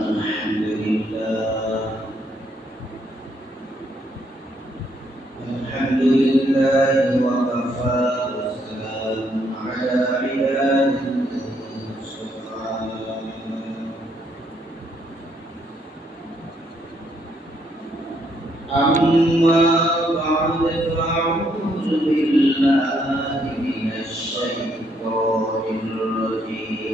الحمد لله الحمد لله وكفى وسلام على عباده الذين اصطفى أما بعد فأعوذ بالله من الشيطان الرجيم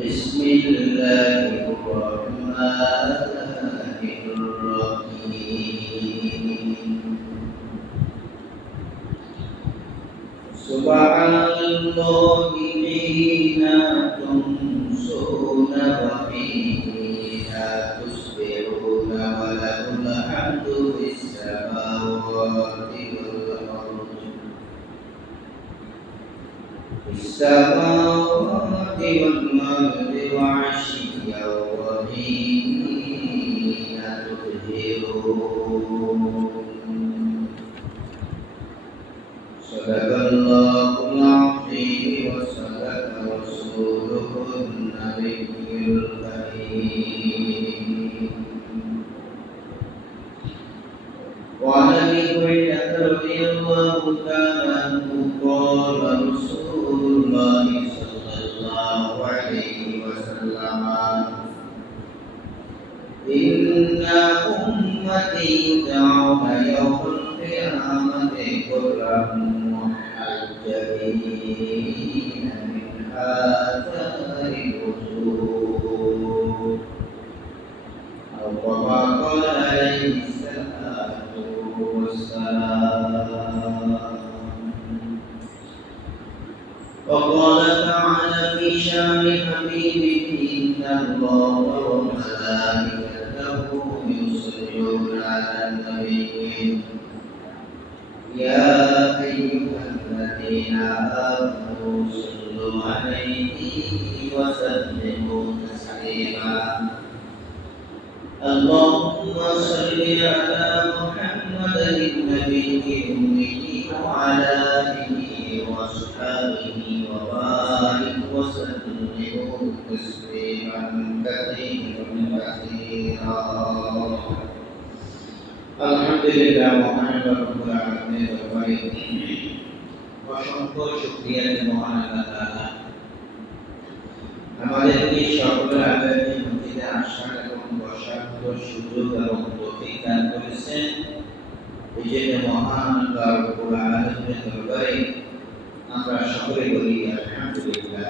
بسم الله الرحمن الرحيم سبحان الله حين تمسون وحين تصبحون وله الحمد في السماوات والأرض وعشيا وحين تظهرون صدق الله العظيم وصدق رسوله النبي الكريم وعن ابي هريره رضي الله تعالى عنه قال رسول الله صلى الله عليه وسلم إن أمتي يدعون يوم القيامة غرا محجلين من آثار الوجوه أو كما قال عليه الصلاة والسلام وقال تعالى في شان حبيبه إن الله وملائكته يصلون على النبي يا أيها الذين آمنوا صلوا عليه وسلموا تسليما اللهم صل على محمد النبي الأمي وعلى آله وأصحابه وبارك وسلموا تسليما كثيرا الحمد لله মহান রব্বুল আলামিনের দরবারে অসংখ্য শুকরিয়া যে মহান আল্লাহ তাআলা আমাদেরকে সকলের আদায়ে মসজিদে আসার এবং বসার সুযোগ এবং তৌফিক দান করেছেন এই জন্য মহান আল্লাহ রব্বুল আলামিনের দরবারে আমরা সকলে বলি আলহামদুলিল্লাহ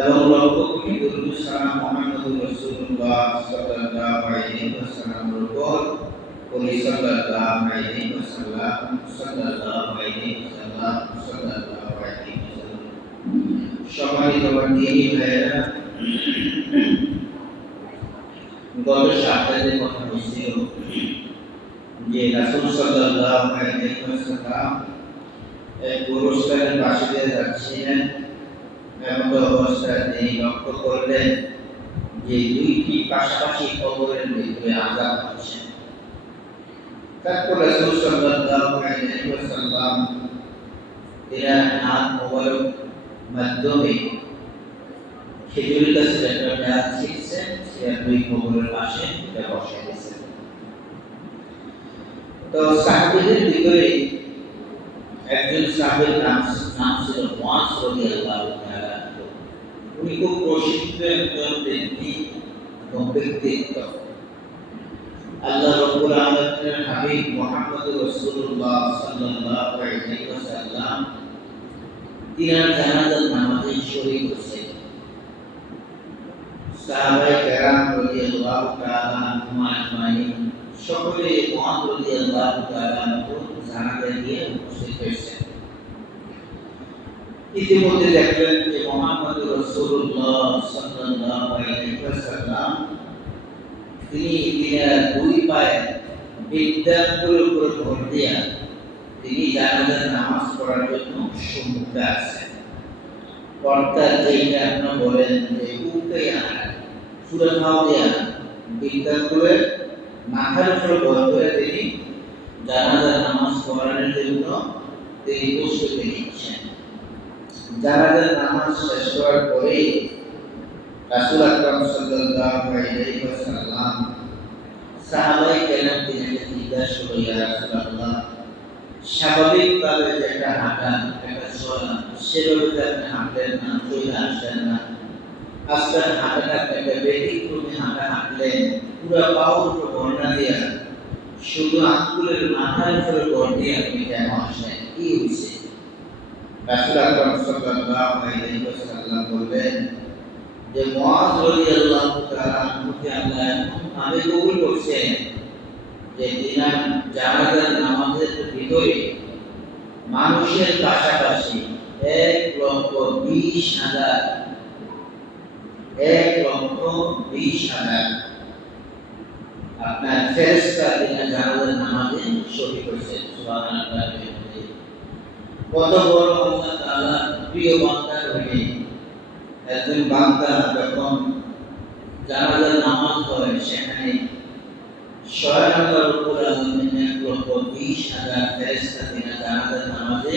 এবং লক্ষ কোটি দরুদ সালাম মুহাম্মদুর রাসূলুল্লাহ সাল্লাল্লাহু আলাইহি ওয়াসাল্লামের উপর করি সাল্লাল্লাহু আলাইহি ওয়াসাল্লাম সাল্লাল্লাহু আলাইহি ওয়াসাল্লাম সাল্লাল্লাহু আলাইহি ওয়াসাল্লাম সম্মানিত দিনী ভাইরা গত সপ্তাহে কথা হয়েছিল যে রাসূল সাল্লাল্লাহু আলাইহি ওয়াসাল্লাম এক পুরস্কারের পাশে দিয়ে যাচ্ছিলেন এমন অবস্থায় তিনি লক্ষ্য করলেন যে দুইটি পাশাপাশি কবরের ভিতরে আযাব হচ্ছে। তারপর রাসূল সাল্লাল্লাহু আলাইহি ওয়াসাল্লাম তার হাত মোবারক মাধ্যমে খেজুরের গাছের একটা ডাল ছিঁড়ছেন, সে দুই কবরের পাশে এটা বসিয়ে দিয়েছেন। তো সাহাবীদের ভিতরে একজন সাহাবীর নাম ছিল মুআজ রাদিয়াল্লাহু তাআলা। উনি খুব প্রসিদ্ধ একজন ব্যক্তি এবং ব্যক্তিত্ব। আল্লাহ রাব্বুল আলামিনের হাবিব মুহাম্মদুর রাসূলুল্লাহ সাল্লাল্লাহু আলাইহি ওয়াসাল্লাম তিনার জানাজার নামাজে শরীক হয়েছেন। সাহাবায়ে কেরাম রাদিয়াল্লাহু তাআলা আনহুম আজমাইন সকলে মুআজ রাদিয়াল্লাহু তাআলা আনহু জানাজায় গিয়ে উপস্থিত হয়েছেন। ইতিমধ্যে দেখলেন যে মুহাম্মদুর রাসূলুল্লাহ সাল্লাল্লাহু আলাইহি ওয়াসাল্লাম তিনি তিনার দুই পায়ে বিদ্যাঙ্গুর উপর ভর দিয়া তিনি জানাজার নামাজ পড়ার জন্য সম্মুখে আছেন। অর্থাৎ যেটা আপনারা বলেন যে উঠে আনা সুরা খাওয়া দেয়া বিদ্যাঙ্গুরের মাথার উপর ভর করে তিনি জানাজার নামাজ পড়ানোর জন্য তিনি প্রস্তুতি নিচ্ছেন। জানাজার নামাজ শেষ করার পরে রাসূল আকরাম সাল্লাল্লাহু আলাইহি ওয়াসাল্লাম সাহাবায়ে কেরাম তিনাকে জিজ্ঞাসা করলেন, ইয়া রাসূলুল্লাহ, স্বাভাবিকভাবে যেটা হাঁটা একটা চলা সেভাবে যে আপনি হাঁটলেন না, চলে আসলেন না, আজকের হাঁটাটা একটা ব্যতিক্রমী হাঁটা হাঁটলেন, পুরো পাওয়ার উপর বর্ণা দিয়া শুধু আঙ্গুলের মাথার উপরে বর দিয়ে আপনি কেন আসলেন, কি হয়েছে? রাসূল আকরাম সাল্লাল্লাহু আলাইহি ওয়াসাল্লাম বললেন যে মুআয রাদিয়াল্লাহু তাআলা আনহুকে আল্লাহ আমি কবুল করছেন যে তিনার জানাজার নামাজের ভিতরে মানুষের পাশাপাশি 1,20,000 আপনার ফেরেশতা তিনার জানাজার নামাজে শরীক হয়েছে। সুবহানাল্লাহ। কত বড় আল্লাহ তাআলা প্রিয় বান্দা হয়ে একজন বান্দা যখন জানাজার নামাজ পড়ে সেখানে স্বয়ং আল্লাহ রাব্বুল আলামিন 1,20,000 ফেরেশতা তিনার জানাজার নামাজে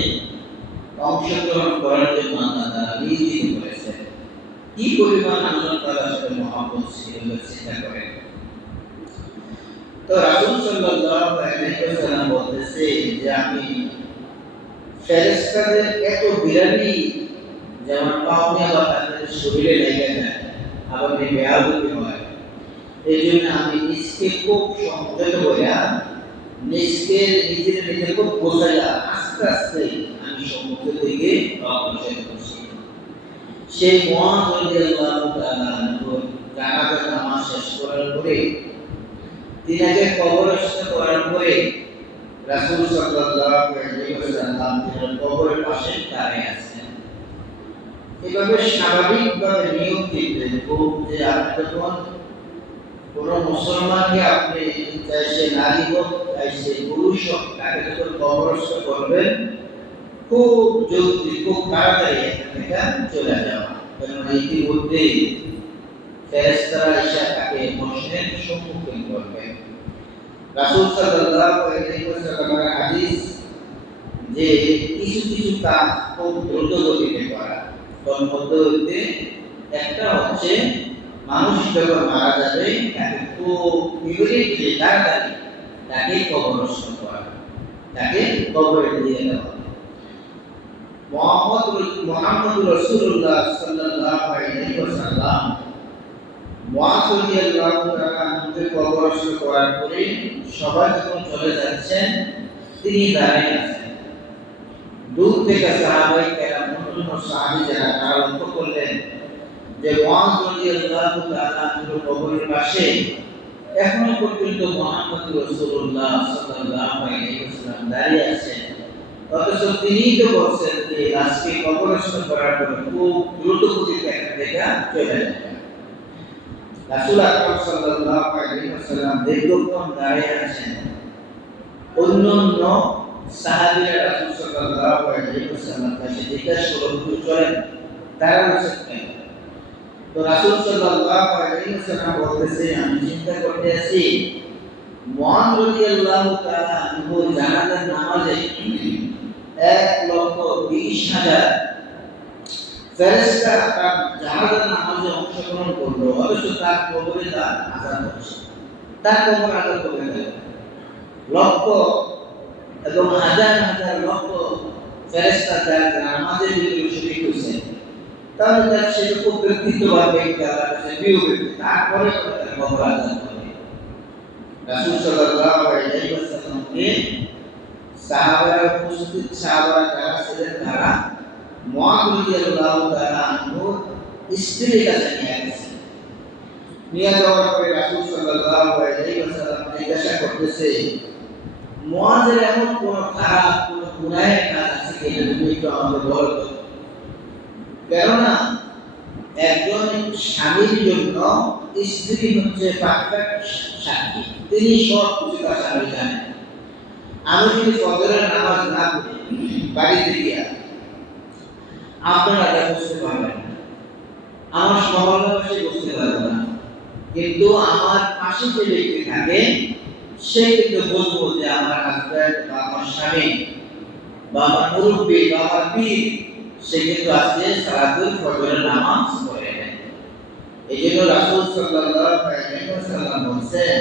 অংশগ্রহণ করার জন্য আল্লাহ তাআলা নিয়োজিত করেছেন। কি পরিমাণ আল্লাহ তাআলার সাথে মহব্বত ছিল চিন্তা করেন। তো রাসূল সাল্লাল্লাহু আলাইহি ওয়াসাল্লাম বলতেছে যে আমি ফেরেশতাদের এত বিরানি যেমন পাওনি আবার তাদের শরীরে লেগে যায়, আবার বেয়াদবি হয়, এই জন্য আমি নিজকে খুব সংযত করিয়া নিজের খুব বোঝাইয়া আস্তে আস্তে আমি সমুদ্র থেকে অগ্রসর করছি। সেই মুআয রাদিয়াল্লাহু তাআলা জানাজার নামাজ শেষ করার পরে তিনাকে কবরস্থ করার পরে রাসূল সাল্লাল্লাহু আলাইহি ওয়াসাল্লাম তিনার কবরের পাশে দাঁড়িয়ে আছেন। এভাবে স্বাভাবিকভাবে নিয়ম দিতেন যে আপনি যখন কোন মুসলমানকে আপনি চাইছে নারী হোক চাইছে পুরুষ হোক তাকে যখন কবরস্থ করবেন খুব জলদি খুব তাড়াতাড়ি এটা চলে যাওয়া, কারণ ইতিমধ্যে ফেরেশতারা এসে তাকে প্রশ্নের সম্মুখীন করবে। রাসূল সাল্লাল্লাহু আলাইহি ওয়াসাল্লামের হাদিস যে কিছু কিছু কাজ খুব দ্রুত গতিতে করা, তার মধ্যে হইতে একটা হচ্ছে মানুষ যখন মারা যাবে তাকে খুব ইমিডিয়েটলি তাড়াতাড়ি তাকে কবরস্থ করা, তাকে কবরে দিয়ে দেওয়া। মুহাম্মদ রাসূলুল্লাহ সাল্লাল্লাহু আলাইহি ওয়াসাল্লাম মুআয রাদিয়াল্লাহু তাআলা আনহুকে কবরস্থ করার পরে সবাই যখন চলে যাচ্ছেন তিনি দাঁড়িয়ে আছেন। দূর থেকে সাহাবায়ে কেরাম অন্যান্য সাহাবী যারা তারা লক্ষ্য করলেন যে মুআয রাদিয়াল্লাহু তাআলা আনহুর কবরের পাশে এখনো পর্যন্ত মুহাম্মদ রাসূলুল্লাহ সাল্লাল্লাহু আলাইহি ওয়াসাল্লাম দাঁড়িয়ে আছেন, অথচ তিনি তো বলছেন যে লাশকে কবরস্থ করার পর খুব দ্রুত গতিতে একটা জায়গা চলে যাবে। রাসূল আকরাম সাল্লাল্লাহু আলাইহি ওয়াসাল্লাম দীর্ঘক্ষণ দাঁড়িয়ে আছেন। অন্যান্য সাহাবীরা রাসূল সাল্লাল্লাহু আলাইহি ওয়াসাল্লাম কাছে জিজ্ঞাসা করলেন, চলেন তারা বলছেন। তো রাসূল সাল্লাল্লাহু আলাইহি ওয়াসাল্লাম বলতেছে আমি চিন্তা করতে আছি মুআয রাদিয়াল্লাহু তাআলা আনহু জানাজার নামাজে 1,20,000 ফেরেশতা তার জানাজার নামাজে অংশগ্রহণ করলো, অথচ তার কবরে তার আযাব হচ্ছে, তার কবর আযাব করে দেয়। লক্ষ এবং হাজার হাজার লক্ষ ফেরেশতা তার নামাজের ভিতরে শরীক হয়েছে, তাহলে তার সেরকম ব্যক্তিত্ববান ব্যক্তি আল্লাহর কাছে প্রিয় ব্যক্তি, তারপরে তার কবর আযাব করে। রাসূল সাল্লাল্লাহু আলাইহি ওয়াসাল্লামকে সাহাবারা উপস্থিত সাহাবারা যারা ছিলেন তারা মুআয রাদিয়াল্লাহু তাআলা আনহুর স্ত্রীর কাছে নিয়ে গেছে। নিয়ে যাওয়ার পরে রাসূল সাল্লাল্লাহু আলাইহি ওয়াসাল্লাম জিজ্ঞাসা করতেছে মুআযের এমন কোন খারাপ কোন গুনাহের কাজ আছে কিনা, তুমি একটু আমাকে বলো তো। কেননা একজন স্বামীর জন্য স্ত্রী হচ্ছে পারফেক্ট সাক্ষী, তিনি সব কিছু তার স্বামী জানেন। আমি যদি ফজরের নামাজ না পড়ি বাড়িতে গিয়া আপনারা এটা বুঝতে পারবেন না, আমার সহলবাসী বুঝতে পারবে না, কিন্তু আমার পাশে যে ব্যক্তি থাকে সে কিন্তু বুঝবো যে আমার হাজব্যান্ড বা আমার স্বামী বা আমার মুরব্বী বা আমার পীর সে কিন্তু আজকে সালাতুল ফজরের নামাজ পড়ে নাই। এই জন্য রাসূল সাল্লাল্লাহু আলাইহি ওয়াসাল্লাম বলেছেন,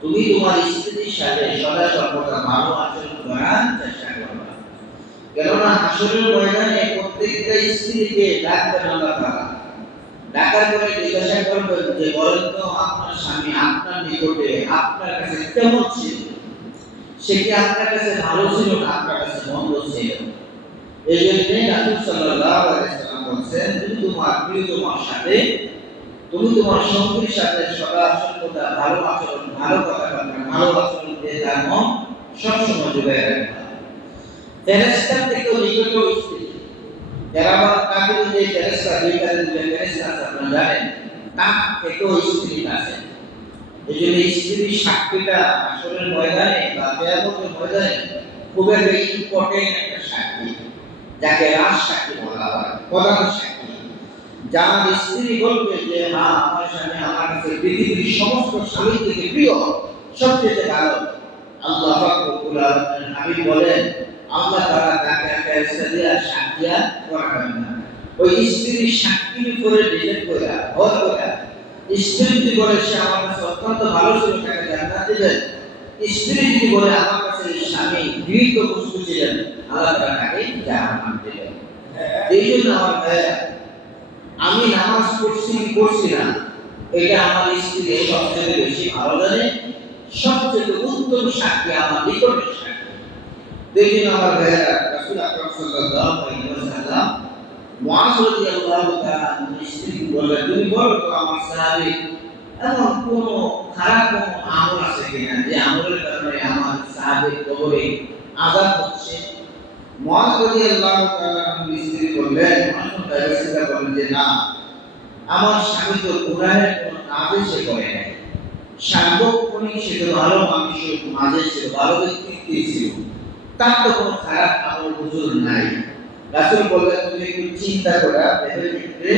তুমি তোমার স্ত্রীর সাথে সদা সর্বদা ভালো আচরণ করার চেষ্টা করবে। কেননা হাসরের ময়দানে প্রত্যেকটা স্ত্রীকে ডাকবেন আল্লাহ তাআলা। ডাকার পরে জিজ্ঞাসা করবেন যে বলেন তো আপনার স্বামী আপনার নিকটে আপনার কাছে কেমন ছিল? সে কি আপনার কাছে ভালো ছিল না আপনার কাছে মন্দ ছিল? এই জন্য রাসূল সাল্লাল্লাহু আলাইহি ওয়াসাল্লাম বলেছেন, তুমি তোমার প্রিয়তমার সাথে, তুমি তোমার সঙ্গীর সাথে সদা সর্বদা ভালো আচরণ, ভালো কথাবার্তা, ভালো আচরণ দিয়ে তার মন সবসময় জুড়ে রাখবে। ফেরেশতার থেকেও নিকট স্ত্রী, কেরামান কাতিব যে ফেরেশতা, দুইটা যে ফেরেশতা আছে আপনারা জানেন, তার থেকেও স্ত্রী আছে। এই জন্য স্ত্রীর সাক্ষীটা আসরের ময়দানে বা কিয়ামতের ময়দানে খুব একটা ইম্পর্টেন্ট একটা সাক্ষী, যাকে রাজ সাক্ষী বলা হয়, প্রধান সাক্ষী। যার স্ত্রী বলবে যে হ্যাঁ আমার স্বামী আমার কাছে পৃথিবীর সমস্ত স্বামী থেকে প্রিয়, সবচেয়ে ভালো, আল্লাহ পাক রব্বুল আলামিন হাবিব বলেন আল্লাহ তাআলা তাকে ফেরেশতা দিয়ে সাক্ষী করাবেন না। ওই স্ত্রীর সাক্ষীর উপরে ডিপেন্ড করে ভর করে স্ত্রী যদি বলে সে আমার কাছে অত্যন্ত ভালো ছিল, তাকে জান্নাত দিবেন। স্ত্রী যদি বলে আমার কাছে স্বামী গৃহীত বস্তু ছিলেন, আল্লাহ তাআলা তাকে জাহান্নাম দিবেন। এই জন্য আমার ভাইয়া, আমি নামাজ পড়ছি কি পড়ছি না, এটা আমার স্ত্রী সবচেয়ে বেশি ভালো জানে, সবচেয়ে উত্তম সাক্ষী আমার নিকটের সাক্ষী। এই জন্য আমার ভাইয়া, রাসূল আকরাম সাল্লাল্লাহু আলাইহি ওয়াসাল্লাম মুআয রাদিয়াল্লাহু তাআলা স্ত্রীকে বললেন, তুমি বলো তো আমার সাহাবী এমন কোন খারাপ কোন আমল আছে কিনা যে আমলের কারণে আমার সাহাবীর কবরে আযাব হচ্ছে? মুআয রাদিয়াল্লাহু তাআলা স্ত্রী বললেন, চিন্তা করলেন যে না, আমার স্বামী তো গুনাহের কোন কাজে সে করে নাই, সার্বক্ষণিক সে তো ভালো মানুষের মাঝে ছিল, ভালো ব্যক্তিত্ব ছিল, তার তো কোনো খারাপ আমল হুজুর নাই। রাসূল বললেন, তুমি একটু চিন্তা করা ভেবে দেখতে,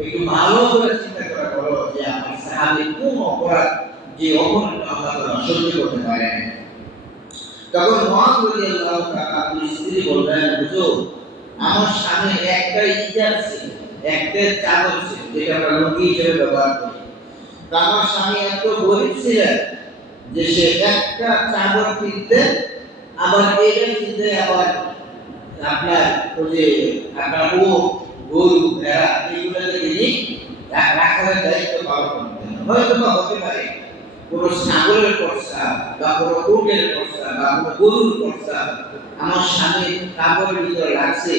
একটু ভালো করে চিন্তা করা বলো যে আমার সাহাবী কোন অপরাধ, যে অপরাধ আল্লাহ তাআলা সহ্য করতে পারেন। তখন মুআয রাদিয়াল্লাহু তাআলা স্ত্রী বললেন, হুজুর আমার স্বামীর একটা ইজার ছিল, একটা চাদর ছিল, যেটা আমরা লুঙ্গি হিসেবে ব্যবহার করি। আমার স্বামী এত গরিব ছিলেন যে সে একটা চাদর কিনতে, আবার এটা কিনতে আবার আপনার ওই যে আপনার গরু ভেড়া এইগুলোকে তিনি রাখার দায়িত্ব পালন করতেন। হয়তো বা হতে পারে কোনো ছাগলের পর্সা বা কোনো উটের পর্সা বা কোনো গরুর পর্সা আমার স্বামীর কাপড়ের ভিতরে লাগছে,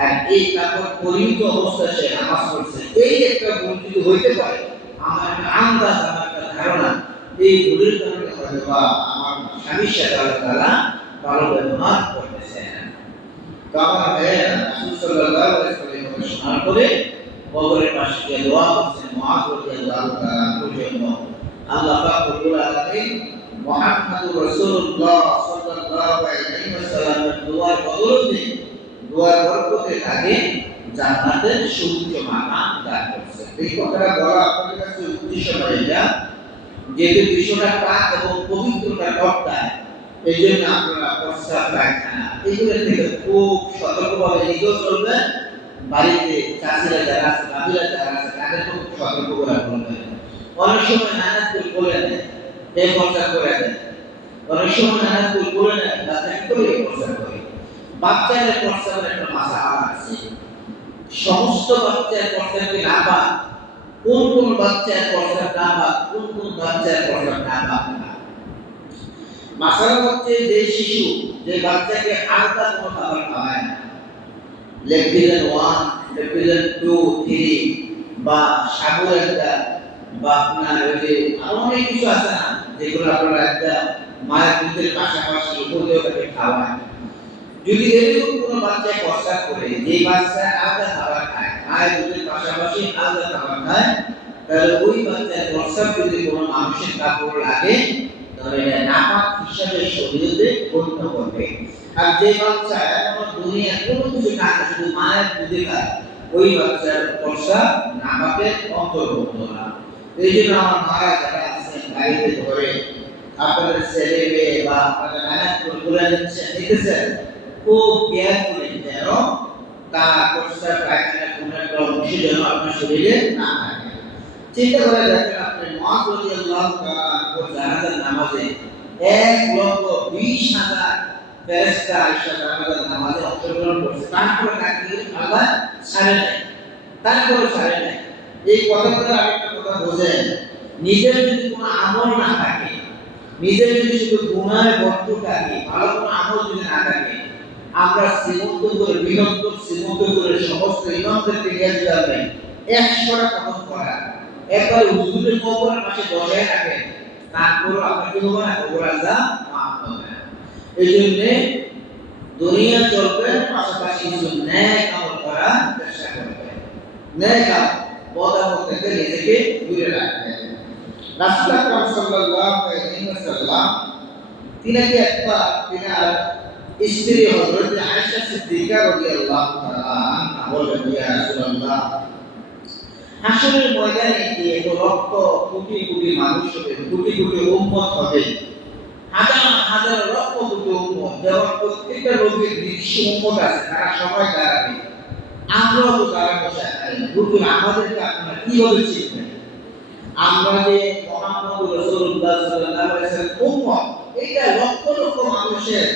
আর এই কাপড় পরিহিত অবস্থায় সে নামাজ পড়ছে, এই একটা ভুল যদি হইতে পারে, আমার একটা আন্দাজ, আমার একটা ধারণা, এই ভুলের কারণে হয়তো বা আমার স্বামীর সাথে আল্লাহ তাআলা ভালো ব্যবহার করতেছেন। তো আমার ভাইয়েরা, রাসূল সাল্লাল্লাহু আলাইহি ওয়াসাল্লাম শোনার পরে কবরের পাশে গিয়ে দোয়া করছেন মুআয রাদিয়াল্লাহু তাআলা পর্যন্ত। আল্লাহ পাক রব্বুল আলামিন মুহাম্মদুর রাসূলুল্লাহ সাল্লাল্লাহু আলাইহি ওয়াসাল্লামের দোয়ার বদৌলতে, দোয়ার বরকতে তাকে জান্নাতের সুউচ্চ মাকাম দান করেছেন। এই কথাটা বলা আপনাদের কাছে উদ্দেশ্য নয়, এটা যেহেতু বিষয়টা পাক এবং পবিত্রতার টপকায়, এই জন্য আপনারা প্রস্তাব পায়খানা এগুলো থেকে খুব সতর্কভাবে নিজেও চলবেন, বাড়িতে চাষিরা যারা আছে, বাবিরা যারা আছে, তাদের খুব সতর্ক করে বলবেন। অনেক সময় নানা ভুল বলে নেয়, এই প্রচার করে দেয়, অনেক সময় নানা ভুল বলে নেয়, বাচ্চাকে করে প্রচার করে। বাচ্চাদের প্রস্তাবের একটা মাসালা আছে, সমস্ত বাচ্চার প্রস্তাবকে না পাক, কোন কোন বাচ্চার প্রস্তাব না পাক, কোন কোন বাচ্চার প্রস্তাব না পাক না। মাসালা হচ্ছে যে শিশু, যে বাচ্চাকে আলাদা কোনো খাবার খাওয়ায় না, লেকভিজন 1, লেকভিজন 2, 3 বা সাগর একটা বা আপনার ওই যে আরো অনেক কিছু আছে না, যেগুলো আপনারা একটা মায়ের দুধের পাশাপাশি ওদেরও তাকে খাওয়ায়। যদি এরকম কোনো বাচ্চায় প্রস্রাব করে, যে বাচ্চা আলাদা খাবার খায়, মায়ের দুধের পাশাপাশি আলাদা খাবার খায়, তাহলে ওই বাচ্চার প্রস্রাব যদি কোনো মানুষের কাপড় লাগে, তাহলে এটা নাপাক হিসাবে শরীয়তে গণ্য করবে। আর যে বাচ্চা এখনো দুনিয়া কোনো কিছু খায় না, শুধু মায়ের দুধে খায়, ওই বাচ্চার প্রস্রাব নাপাকের অন্তর্ভুক্ত না। এই জন্য আমার মারা যারা আছেন বাড়িতে ধরে আপনাদের ছেলে মেয়ে বা আপনাদের নানা করে নিচ্ছেন, দেখেছেন, খুব কেয়ারফুলি যেন তার প্রস্রাব পায়খানা কোনো একটা অংশ যেন আপনার শরীরে না থাকে। চিন্তা করে দেখেন আপনি মুআয রাদিয়াল্লাহু তাআলা জানাজার নামাজে 1,20,000 ফেরেশতা আয়েশা জানাজার নামাজে অংশগ্রহণ করছে, তারপরে তাকে আল্লাহ ছাড়ে নাই, তারপরে ছাড়ে নাই। এই কথাটা আরেকটা কথা বোঝেন, নিজের যদি কোনো আমল না থাকে, নিজের যদি শুধু গুনাহে ভরপুর থাকে, ভালো কোনো আমল যদি না থাকে, আমরা শ্রীমন্ত করে বিনম্র শ্রীমন্ত করে সমস্ত ইমামদেরকে নিয়ে যাবেন 100টা কদম করা, একবার হুজুরের কবরের পাশে বসায় রাখেন, তারপর আপনার কি হবে না, কবর আযাব মাফ হবে। এই জন্য দুনিয়া চলবে, পাশাপাশি কিছু ন্যায় আমল করার চেষ্টা করবেন, ন্যায় কাজ বদ আমল থেকে নিজেকে দূরে রাখবেন। রাসূল আকরাম সাল্লাল্লাহু আলাইহি ওয়াসাল্লাম তিনাকে একবার তিনার স্ত্রী হযরত আয়েশা সিদ্দিকা রাদিয়াল্লাহু তাআলা আনহা বললেন, ইয়া রাসূলুল্লাহ, হাসরের ময়দানে কি এত রক্ত, কোটি কোটি মানুষ হবে, কোটি কোটি উম্মত হবে, হাজার হাজার লক্ষ কোটি উম্মত, যেমন প্রত্যেকটা রোগীর নির্দিষ্ট উম্মত আছে, তারা সবাই দাঁড়াবে, আমরাও তো দাঁড়াবো সেখানে, কিন্তু আমাদেরকে আপনারা কিভাবে চিনবেন? আমরা যে মুহাম্মদুর রাসূলুল্লাহ সাল্লাল্লাহু আলাইহি ওয়াসাল্লাম উম্মত, এটা লক্ষ লক্ষ মানুষের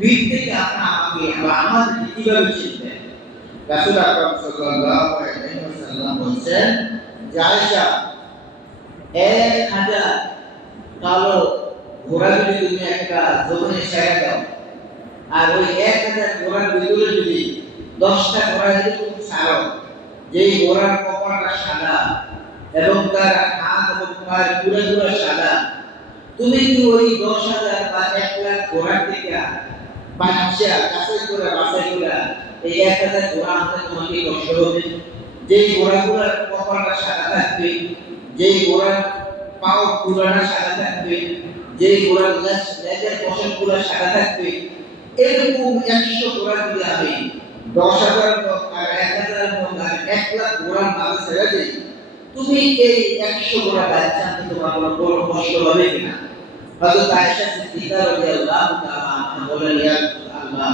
ভিড় থেকে আপনারা আমাকে বা আমাদেরকে কিভাবে চিনবেন? রাসূল আকরাম সাল্লাল্লাহু আলাইহি ওয়াসাল্লাম বলেন যে আয়েশা, 1000 কালো ঘোড়া যদি তুমি একটা জমিনে ছেড়ে দাও, আর ওই 1000 ঘোড়ার ভিতরে যদি 10টা ঘোড়া যদি তুমি ছাড়ো, যেই ঘোড়ার কপালটা সাদা এবং তার হাত এবং পায়ের পুরো সাদা, তুমি কি ওই 10,000 বা 1,00,000 ঘোড়া থেকে বাচ্চা কাছে করে বাছাই করে এই 1000 ঘোড়া আনতে তোমাকে কষ্ট হবে? যেই ঘোড়াগুলোর কপালটা সাদা থাকবে, যেই ঘোড়ার পাও পুরাটা সাদা থাকবে, যেই ঘোড়ার লেজের পশমগুলো সাদা থাকবে, এরকম 100 ঘোড়া যদি আমি 10,000 আর 1,000 আর 1,00,000 ঘোড়ার মাঝে ছেড়ে দিই, তুমি এই 100 ঘোড়া বাচ্চা আনতে তোমার কোনো বড় কষ্ট হবে কিনা? হযরত আয়েশা সিদ্দিকা রাদিয়াল্লাহু তাআলা আনহা বলেন, ইয়া আল্লাহ,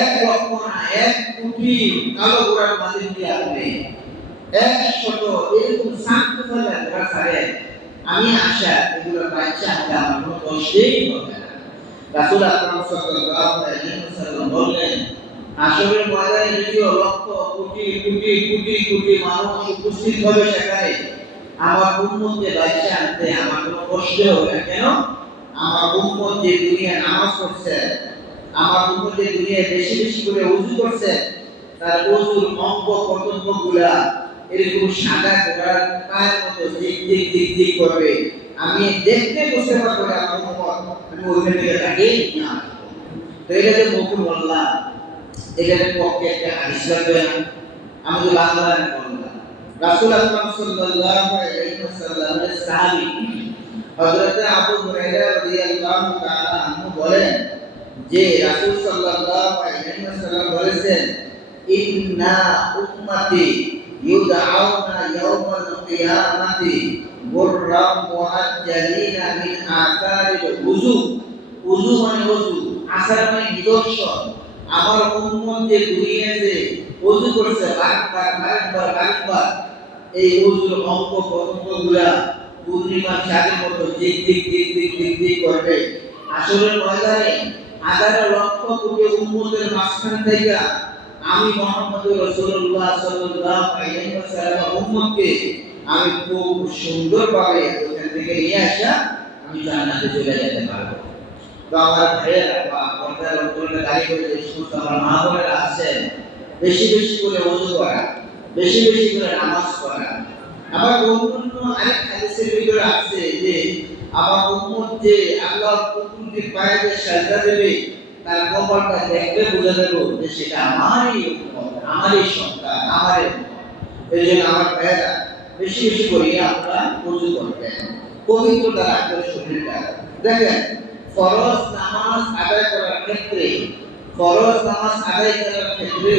1 লক্ষ না 1 কোটি কালো ঘোড়ার মাঝে যদি আপনি 100 এরকম শান্ত ঘোড়া ছাড়েন, আমি আশা এগুলো বাচ্চা আনতে আমার কোনো কষ্টই হবে না। রাসূল আকরাম সাল্লাল্লাহু আলাইহি ওয়াসাল্লাম বললেন, আসরের ময়দানে যদিও লক্ষ কোটি কোটি কোটি কোটি মানুষ উপস্থিত হবে সেখানে, আমার উম্মতকে বাচ্চা আনতে আমার কোনো কষ্ট হবে না। কেন? আমার উম্মত যে দুনিয়ায় নামাজ পড়ছে, আমার উম্মত যে দুনিয়ায় বেশি বেশি করে ওযু করছে, তার ওযুর অঙ্গ প্রত্যঙ্গগুলা এরকম সাদা ঘোড়ার পায়ের মতো জিক জিক জিক জিক করবে, আমি দেখতে বুঝতে পারবো না আমার উম্মত, আমি ওইখান থেকে তাকে না। তো এটা যে মকুল বললাম, এটার পক্ষে একটা হাদিস লাগবে না, আমি তো বাংলায় বললাম। রাসূল আকরাম সাল্লাল্লাহু আলাইহি ওয়াসাল্লামের সাহাবী হযরত আবু হুরায়রা রাদিয়াল্লাহু তাআলা আনহু বলেন যে রাসূল সাল্লাল্লাহু আলাইহি ওয়াসাল্লাম বলেছেন, ইন্না উম্মতি ইউদআউনা ইয়াওমাল কিয়ামাতি গুররাম মুআজ্জালিনা মিন আসারিল ওযু। ওযু মানে ওযু, আসার মানে নিদর্শন। আমার উম্মত যে দুনিয়াতে ওযু করছে বারবার, এই ওযুর অঙ্গ প্রত্যঙ্গগুলা পূর্ণিমার চাঁদের মতো জিক জিক জিক জিক জিক জিক করবে। আসরের ময়দানে হাজার লক্ষ কোটি উম্মতের মাঝখান থেকে আমি মুহাম্মদুর রাসূলুল্লাহ সাল্লাল্লাহু আলাইহি ওয়াসাল্লাম উম্মতকে আমি খুব সুন্দরভাবে ওখান থেকে নিয়ে আসা আমি জান্নাতে চলে যেতে পারবো। তো আমার ভাইয়েরা বা পর্দার অন্তরে দাঁড়িয়ে করে যে সমস্ত আমার মা বোনেরা আছেন, বেশি বেশি করে ওযু করা, বেশি বেশি করে নামাজ পড়া। আবার অন্যান্য আরেক হাদিসের ভিতরে আছে যে আমার উম্মত যে আল্লাহর কুদরতের পায়ে যে সাজদা দেবে, তার কপালটা দেখলে বুঝে যাবে যে সেটা আমারই উম্মত, আমারই সন্তান, আমারই উম্মত। এই জন্য আমার ভাইয়েরা বেশি বেশি করে আপনারা ওযু করবেন, পবিত্রতা রাখবেন শরীরটা। দেখেন, ফরজ নামাজ আদায় করার ক্ষেত্রে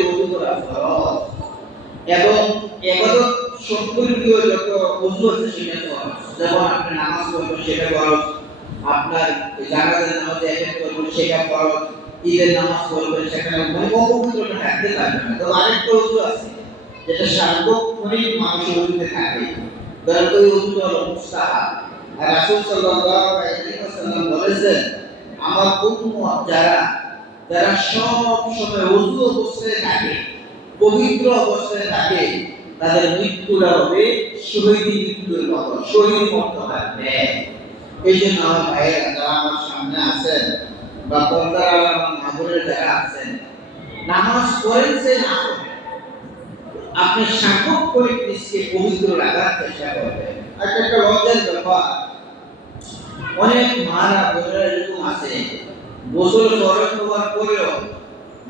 ওযু করা ফরজ, এবং ইবাদত সম্পর্কীয় যত ওযু আছে সেটা ফরজ। যেমন আপনি নামাজ পড়বেন সেটা ফরজ, আপনার জানাজার নামাজে এতেম করবেন সেটা ফরজ, ঈদের নামাজ পড়বেন সেখানে অপবিত্রতা থাকতে পারবেন না। তো আরেকটা ওযু আছে যেটা সার্বক্ষণিক মানুষের ওযুতে থাকে, ধরেন ওই ওযুটা হলো মুস্তাহাব। আর রাসূল সাল্লাল্লাহু আলাইহি ওয়াসাল্লাম বলেছেন আমার উম্মত যারা সব সময় ওযু অবস্থায় থাকে, পবিত্র অবস্থায় থাকে, তাদের মৃত্যুটা হবে শহীদি মৃত্যুর মতো, শহীদ মতো হবে। এই জন্য আমার ভাইয়েরা যারা আমার সামনে আছেন বা পর্দার আমার মাহবুবের যারা আছেন, নামাজ পড়েন সে না পড়েন, আপনি সার্বক্ষণিক নিজকে পবিত্র রাখার চেষ্টা করবেন। একটা লজ্জার ব্যাপার, অনেক মারা বোনেরা এরকম আছে গোসল ফরজ হওয়ার পরেও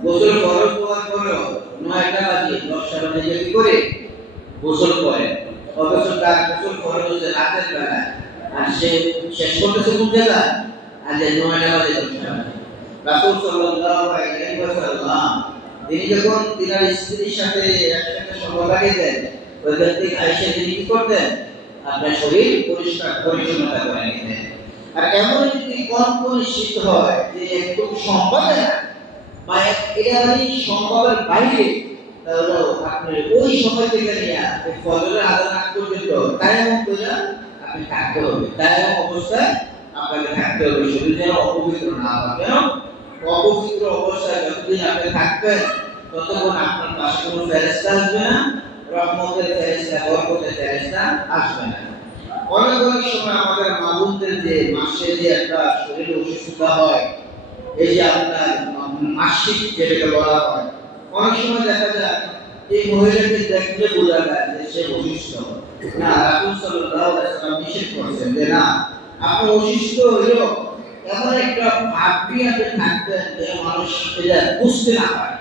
9টা বাজে 10টা বাজে কি করে গোসল করে, অথচ তার গোসল ফরজ হচ্ছে রাতের বেলায়, আর সে শেষ করতেছে কোন জায়গায়? আজ 9টা বাজে 10টা বাজে। রাসূল সাল্লাল্লাহু আলাইহি ওয়াসাল্লাম তিনি যখন তিনার স্ত্রীর সাথে একসাথে সময় কাটাতেন, ওই ব্যক্তি আয়েশা তিনি কি করতেন? আপনার শরীর পরিষ্কার পরিচ্ছন্নতা করে নিতেন। আর এমন যদি কনকনে শীত হয় যে একটু সম্ভবে না বা একেবারে সম্ভবের বাইরে, তাহলে আপনি ওই সময় থেকে নিয়ে ফজরের আযান আগ পর্যন্ত কায়েম করে আপনি থাকতে হবে। কায়েম অবস্থায় আপনাকে থাকতে হবে, শরীর যেন অপবিত্র না হয়। কেন? অপবিত্র অবস্থায় যতদিন আপনি থাকবেন ততক্ষণ আপনার পাশে কোনো ফেরেশতা আসবে না, রহমতের ফেরেশতা, বরকতের ফেরেশতা আসবে না। অনেক সময় আমাদের মাবুনদের যে মাসে যে একটা শরীরে অসুস্থতা হয়, এই যে আপনার মাসিক যেটাকে বলা হয়, অনেক সময় দেখা যায় এই মহিলাকে দেখলে বোঝা যায় যে সে অসুস্থ। না, রাসূল সাল্লাল্লাহু আলাইহি ওয়াসাল্লাম নিষেধ করেছেন যে না, আপনি অসুস্থ হইলেও এমন একটা ভাব নিয়ে আপনি থাকবেন যে মানুষ এটা বুঝতে না পারে,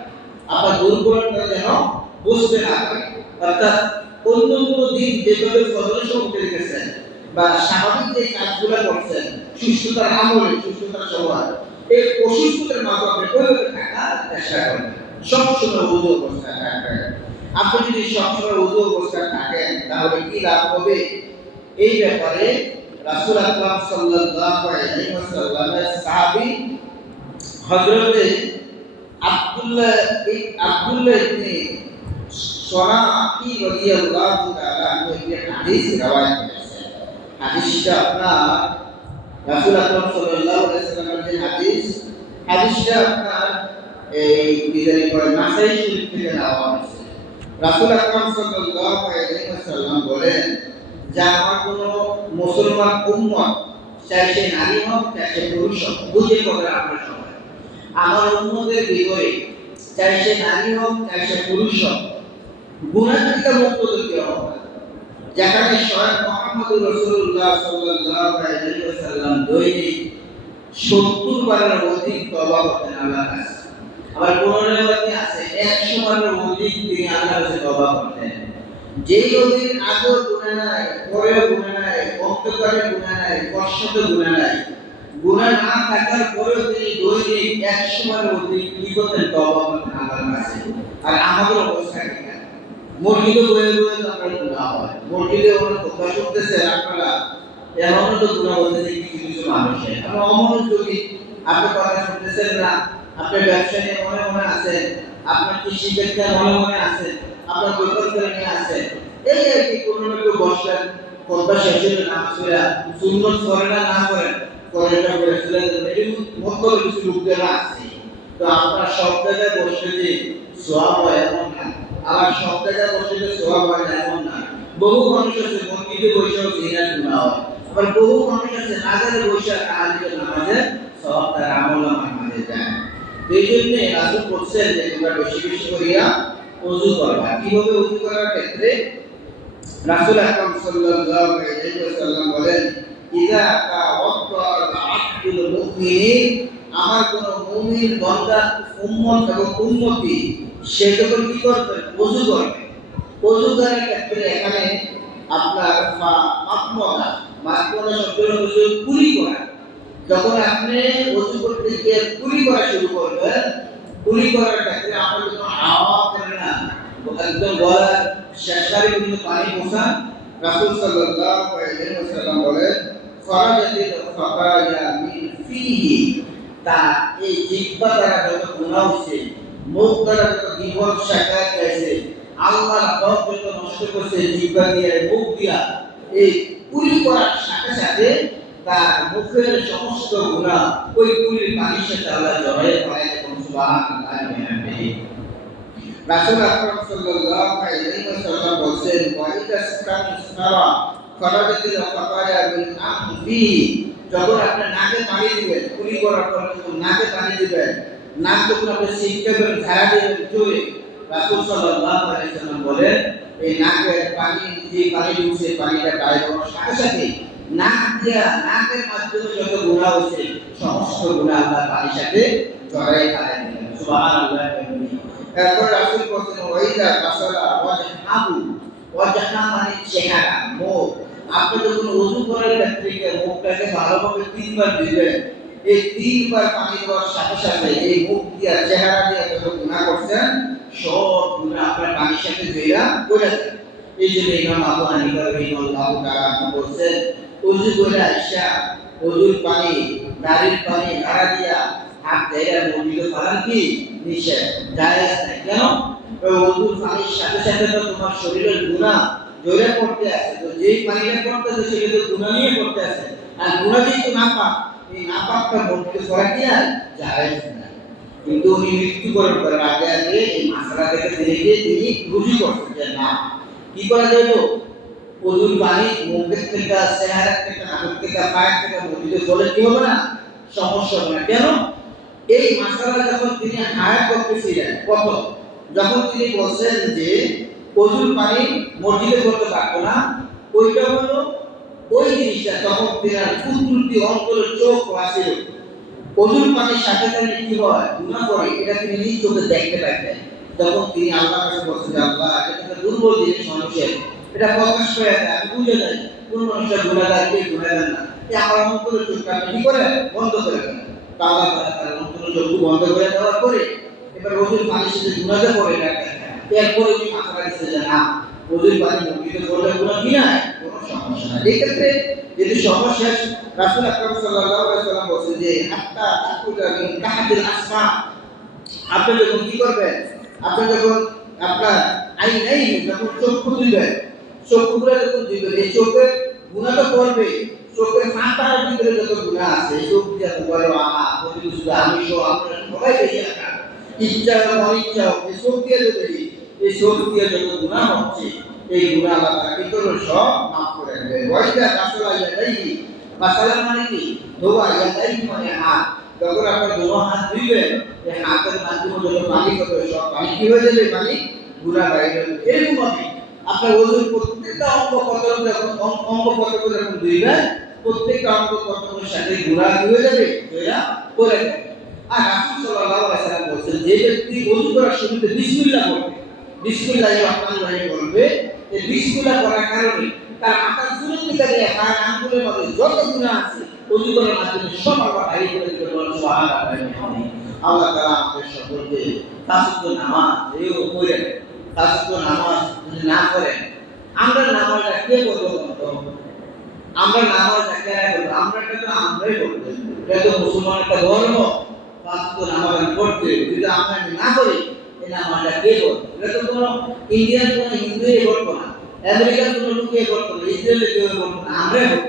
আপনার দুর্বলতা যেন বুঝতে না পারে। অর্থাৎ অন্য কোনো দিন যেভাবে ফজরের সময় উঠে গেছেন বা স্বাভাবিক যে কাজগুলো করছেন সুস্থতার আমলে, সুস্থতার সময়, এই অসুস্থতার মাধ্যমে ওইভাবে থাকার চেষ্টা করবেন, সবসময় ওযু অবস্থায় থাকবেন। আপনি যদি সবসময় ওযু অবস্থায় থাকেন তাহলে কি লাভ হবে? এই ব্যাপারে রাসূল আকরাম সাল্লাল্লাহু আলাইহি ওয়াসাল্লামের সাহাবী হযরতে আব্দুল্লাহ ইবনে সরাকি রাদিয়াল্লাহু তাআলা আনহু একটি হাদিস রওয়ায়াত করেছেন। হাদিসটা আপনার রাসূল আকরাম সাল্লাল্লাহু আলাইহি ওয়াসাল্লামের যে হাদিসটা আপনার এই বিদায় করে নাসাই শরীফ থেকে নেওয়া হয়েছে। রাসূল আকরাম সাল্লাল্লাহু আলাইহি ওয়াসাল্লাম বলেন যে আমার কোন মুসলমান উম্মত, চাই সে নারী হোক চাই সে পুরুষ হোক, বুঝে কথা আপনার সবাই, আমার উম্মতের ভিতরে চাই সে নারী হোক চাই সে পুরুষ হোক, গুনাহ থেকে মুক্ত হতে হবে। যেখানে স্বয়ং মুহাম্মদুর রাসূলুল্লাহ সাল্লাল্লাহু আলাইহি ওয়াসাল্লাম দৈনিক 70 বারের অধিক তওবা করতেন আল্লাহর কাছে। আবার কোন রিওয়ায়াতে আছে 100 বারের অধিক তিনি আল্লাহর কাছে তওবা করতেন। যেই নবীর আগেও গুনাহ নাই, পরেও গুনাহ নাই, অন্তকালে গুনাহ নাই, পশ্চাতে গুনাহ নাই, গুনাহ না থাকার পরেও তিনি দৈনিক 100 বারের অধিক কি করতেন? তওবা করতেন আল্লাহর কাছে। আর আমাদের অবস্থা কি? মসজিদে বয়ে আপনার গুনাহ হয়, মসজিদে ওরা কথা শুনতেছেন আপনারা, এমনও তো গুনাহ হচ্ছে কিছু মানুষের, আমরা অমনোযোগী, আপনি কথা শুনতেছেন না, আপনার ব্যবসা নিয়ে মনে আছেন, আপনার কৃষি ক্ষেত্রে মনে আছেন, আপনার পরিকল্পনা নিয়ে আছেন, এই আর কি কোনো না কেউ বসলেন, কথা শেষ হলে নামাজ পড়া সুন্নত করেন না করেন, করেনটা করে ফেলে দেবেন, এরকম মত কিছু লোকদের আছে। তো আপনার সব জায়গায় বসে যে সওয়াব হয় এমন না, আবার সব জায়গায় বসে যে সওয়াব হয় না এমন না। বহু মানুষ আছে মসজিদে বসেও জিনাত গুনাহ হয়, আবার বহু মানুষ আছে নামাজে বসে তাহাজ্জুদের নামাজে সওয়াব তার আমলনামার মাঝে যায়। এই জন্য রাসূল বলছেন যে তোমরা বেশি বেশি করিয়া ওযু করবা। কিভাবে ওযু করার ক্ষেত্রে রাসূল আকরাম সাল্লাল্লাহু আলাইহি ওয়াসাল্লাম বলেন, ইযা তাওয়াদ্দাআ আল-আবদুল মুমিন, আমার কোন মুমিন বান্দা উম্মত এবং উম্মতি সে যখন কি করবে? ওযু করবে। ওযু করার ক্ষেত্রে এখানে আপনার মাকমুদা শব্দের হচ্ছে কুলি করা। যখন আপনি ওযু করতে গিয়ে কুলি করা শুরু করবেন, কুলি করার ক্ষেত্রে আপনি যখন হাওয়া করেন না, একদম গলার শেষারে কিন্তু পানি পৌঁছান, রাসূল সাল্লাল্লাহু আলাইহি ওয়াসাল্লাম বলেন, খরাজাতিল ফাকায়া মিন ফিহি, তা এই জিহ্বা দ্বারা যত গুনাহ হচ্ছে, মুখ দ্বারা যত বিপদ শাকায়াত গাইছে, আল্লাহর হক যত নষ্ট করছে জিহ্বা দিয়ে মুখ দিয়া, এই কুলি করার সাথে সাথে তার মুখের সমস্ত গুনাহ ওই কুলির পানির সাথে আল্লাহ জড়াই ফেলে দেন। সুবহানাল্লাহ। রাসূল আকরাম সাল্লাল্লাহু আলাইহি ওয়াসাল্লাম বলেন, ওয়া ইদাস্তানসারা খরাজাতিল ফাকায়া মিন আনফি, যখন আপনি নাকে পানি দিবেন, কুলি করার পর যখন নাকে পানি দিবেন, নাক যখন আপনি সিটকে করে ঝাড়া দিবেন চলে, রাসূল সাল্লাল্লাহু আলাইহি ওয়াসাল্লাম বলেন এই নাকের পানি, যে পানি ঢুকছে পানিটা গায়ে পড়ার সাথে সাথে নাক দিয়া, নাকের মাধ্যমে যত গুনাহ হচ্ছে সমস্ত গুনাহ আল্লাহ পানির সাথে জড়াই ফেলে দেন। সুবহানাল্লাহ। এরপর রাসূল বলেন, ওয়াইদা কাসালা ওয়াজহাহু, ওয়াজহা মানে চেহারা, মুখ। আপনি যখন ওযু করার ক্ষেত্রে মুখটাকে ভালোভাবে তিনবার দিবেন, এই তিনবার পানি দেওয়ার সাথে সাথে এই মুখ দিয়া, চেহারা দিয়া যত গুনাহ করছেন সব গুনাহ আপনার পানির সাথে জড়িয়ে পড়ে যাবে। এই জন্য ইমাম আবু হানিফা রাহিমাহুল্লাহ তাআলা বলেন, ওযু করে আইসা ওযুর পানি, নারীর পানি গাড়া দিয়া হাত দেয়া মন্দিরে ফেলান কি নিষেধ, জায়েজ নাই। কেন? ওই ওযুর পানির সাথে সাথে তো তোমার শরীরের গুনাহ জড়িয়ে পড়তে আছে, তো যেই পানিটা পড়তেছে সেটা তো গুনাহ নিয়ে পড়তে আছে, আর গুনাহ যেহেতু নাপাক, এই নাপাকটা মন্দিরে ফেলা কি আর জায়েজ নাই। কিন্তু উনি মৃত্যুবরণ করার আগে আগে এই মাসলা থেকে তিনি রুজু করছেন যে না, কি করা যাইব, ওযুর পানি মুখের থেকে, চেহারা থেকে, নাকের থেকে, পায়ের থেকে মন্দিরে চলে কি হবে না, সমস্যা হবে না। কেন? এই মাসলা যখন তিনি হায়াত করতেছিলেন প্রথম, যখন তিনি বলছেন যে ওযুর পানি মসজিদে করতে পারতো না, ওইটা হলো ওই জিনিসটা তখন তিনার কুদরতি অন্তরের চোখ আসছিল, ওযুর পানির সাথে সাথে কি হয়, গুনাহ করে, এটা তিনি নিজ চোখে দেখতে পাইতেন। তখন তিনি আল্লাহর কাছে বলছেন যে আল্লাহ, এটা তো দুর্বল জিনিস মানুষের, এটা প্রকাশ হয়ে যায়, আমি বুঝে যাই কোন মানুষটা গুনাহগার, কে গুনাহগার না। এই আমার অন্তরের চোখটা আপনি কি করে বন্ধ করে দেন। আল্লাহ তাআলা অন্তরের চোখ বন্ধ করে দেওয়ার পরে এবার ওযুর পানির সাথে গুনাহটা করে রাখেন। এরপরে উনি মাথা দিচ্ছে যে না, ওযুর পানি মসজিদে করলে গুনাহ কি নাই, কোনো সমস্যা নাই। এই ক্ষেত্রে যদি সমস্যা, রাসূল আকরাম সাল্লাল্লাহু আলাইহি ওয়াসাল্লাম বলেন যে হাত্তা তাকুদা মিন তাহতিল আসফা, আপনি যখন কি করবেন, আপনি যখন আপনার আইনাই যখন চক্ষু দিবেন, চক্ষুগুলো যখন দিবেন, এই চোখে গুনাহটা করবে, চোখের মাথার ভিতরে যত গুনাহ আছে চোখ দিয়ে বলো প্রতিবেশী আমি সহ আমরা সবাই বেরিয়ে আসা, ইচ্ছা এবং অনিচ্ছা এই চোখ দিয়ে যদি, এই চোখ দিয়ে যত গুনাহ হচ্ছে এই গুনাহ আল্লাহ তাআলা কি করবে, সব মাফ করে দেবে। ওয়াইদা কাসালা ইয়াদাইহি, কাসালা মানে কি, ধোয়া, ইয়াদাইহি মানে হাত, যখন আপনি দোনো হাত ধুইবেন এই হাতের মাধ্যমে যত পানি করবে সব পানি কি হয়ে যাবে, পানি গুনাহ বাইরে যাবে। এরকম ভাবে আপনার ওযুর প্রত্যেকটা অঙ্গ প্রত্যঙ্গ যখন ধুইবেন, প্রত্যেকটা অঙ্গ প্রত্যঙ্গের সাথে গুনাহ হয়ে যাবে, এরা করে যাবে। আর রাসূল সাল্লাল্লাহু আলাইহি ওয়াসাল্লাম বলেছেন, যে ব্যক্তি ওযু করার শুরুতে বিসমিল্লাহ বলবে, বিসমিল্লাহির রহমানির রহিম বলবে, এই বিসমিল্লাহ করার কারণে তার মাথার চুলের থেকে নিয়ে পায়ের আঙ্গুলের মধ্যে যত গুনাহ আছে ওযু করার মাধ্যমে সব আল্লাহ বাইরে করে দিতে বলেন। সুবহানাল্লাহ। আল্লাহ তাআলা আমাদের সকলকে তাহাজ্জুদ নামাজ এই করেন, তাহাজ্জুদ নামাজ যদি না করেন, আমরা নামাজটা কে করব? আমরা নামাজটা কে করব? আমরাটা তো আমরাই করব, এটা তো মুসলমানের একটা ধর্ম, তাহাজ্জুদ নামাজ পড়তে যদি আমরা না করি এই নামাজটা কে করবে? এটা তো কোনো ইন্ডিয়ান কোনো হিন্দুই করবে না, আমেরিকার কোনো লোকে করবে না, ইসরায়েলের কেউ করবে না, আমরাই করব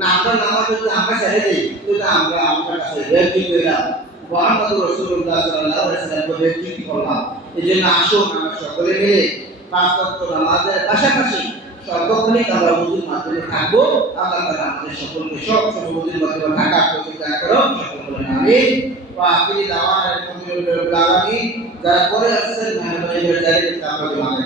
না। আমরা নামাজ যদি আমরা ছেড়ে দিই তাহলে আমরা আমার কাছে বেজ্জতি হইলাম, মুহাম্মদুর রাসূলুল্লাহ সাল্লাল্লাহু আলাইহি ওয়াসাল্লামকে বেজ্জতি করলাম। এজন্য আসুন আমরা সকলে মিলে পাঁচ ওয়াক্ত নামাজের পাশাপাশি সর্বক্ষণই আমরা ওযুর মাধ্যমে থাকবো। আল্লাহ তাআলা আমাদের সকলকে সব সময় ওযুর মাধ্যমে থাকার তৌফিক দান করুন। সকলে বলেন আমিন। ওয়া আখিরি দাওয়ানা আলহামদুলিল্লাহি রাব্বিল আলামিন। যারা পরে আসছেন মেহরবানি করে জারি করতে আপনাদের মাঝে